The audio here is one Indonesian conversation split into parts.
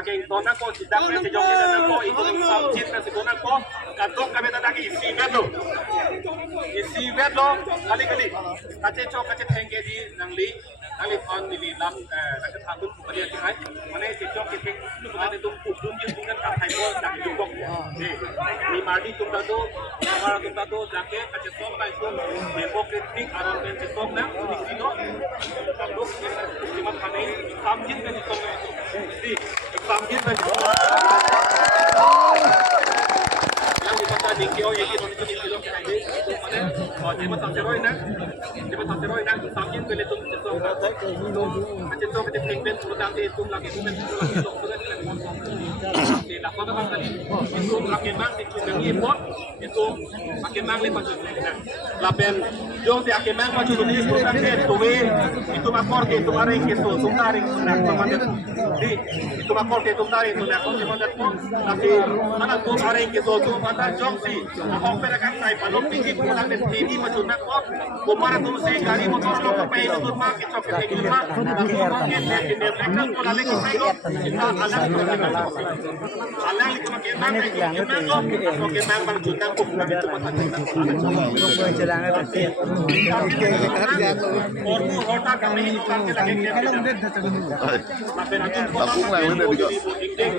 lagi tona ko sidak na si Joki na ko ito ng subject na siguro ko kadok kami tadaki isivet lo kali kace chok kace thenge di nangli fan nili lam nakathang dum bariya kai mane si chok ke theng lu mane dum dum ye bungan ka thai ko dak jukok ni madi tum da do amara tum da do jake kace sok kai so democratic aron ben se sok na ni sino kadok istimat kami subject na ni sok di subject na yang dikata dikio yegi untuk dikilo kaya itu mana jema tanceroi na samjin pele tum so ache to kete thengben sudah te tum lagi tum so te la kota kan tadi itu lagi mang di kunangi pot itu pakai mang le paju lapen jong te ake mang paju ni program te tuwe itu makor ke tu areng ke so tumtaring na samade di itu makor ke tumtaring na ko samade tapi mana tu areng ke so tu mata jong si ahong pera kan sai palok tinggi pulang dan TV maju nak kok kumara tu se gari motor lo ke pai tu ma ke chok ke gila tapi ke mereka ko lale ke pai lo kita alang ko ke mang alang ko ke mang lo ke mang bang junta ko pulang itu mata को चलाना करते हैं और वो होटा कमी दुकान के लगे के Takung lang udah juga.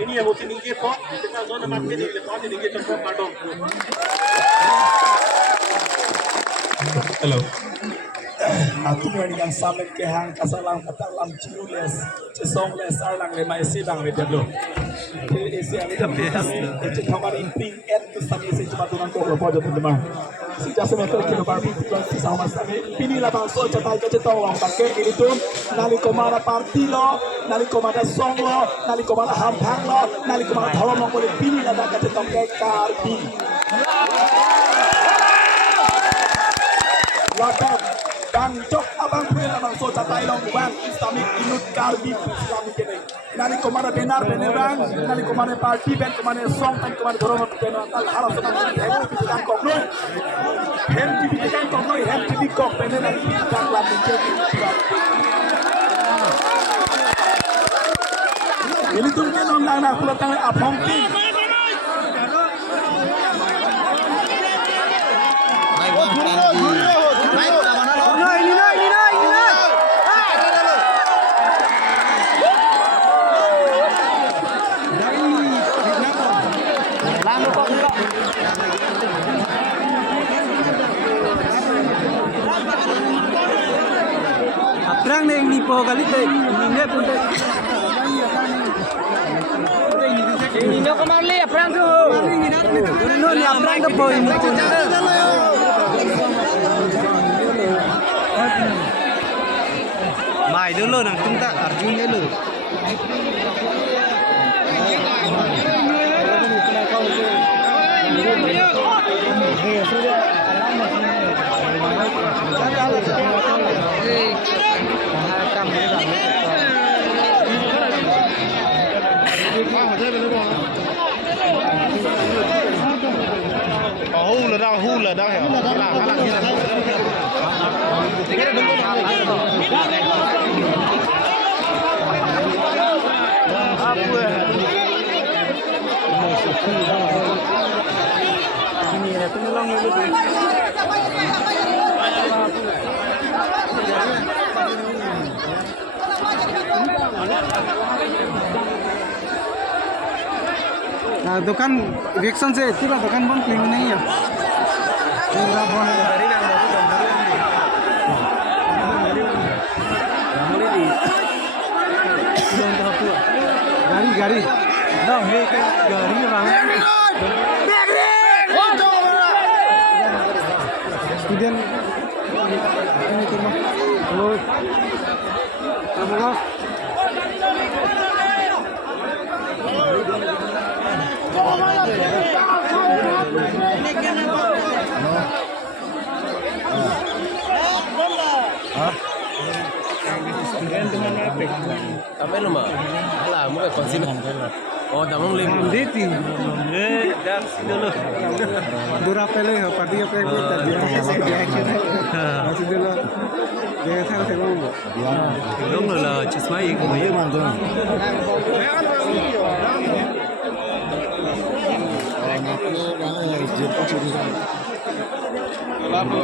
ini ya mungkin ini kok kita zona mati di lepas di gitu kok padong. Hello. Aku yang sampai ke hang kasalang katalam ciules cisongles arlang le mai sidang le delo isi ami da itu kamar imping et tu sami isi cuma tunang ko po jo teman sejak semester kilo bar pi tuan si sama sami pini la bang so catai ke cetawang pakai ini tu nali komara parti lo nali komara song lo nali komara hampang lo nali komara tholom lo boleh pini la da ke cetong ke karbi Wadah Bang Jok abang punya abang so catai long bang Islamic inut karbi Islamic ini nari komara benar bang nari komara parti ben komara song ben komara dhorong ben tal harap senang hem dibilang kok noi hem dibilang kok ben nari dibilang lam ini tuh kan orang nak pulang tangan abang king Aprang na yung nipo galit eh. Hindi punta. Nino ko mali aprang ko. No ni aprang ka po ini. Mai dulu nang tunta Arjun dulu. Hú là đâu hiểu दुकान रिएक्शन से पूरा दुकान बंद क्लीन नहीं है पूरा बंद गाड़ी गाड़ी ना है गाड़ी में student ini cuma lo apa Kami nama, alah, mau konsin. Oh, tamang lim. Diti. Dah dulu. Dura pele party apa yang kita dia. Masih dulu. Dia sang tengok. Dong lah, cuma ini kau yang mandor. Wala po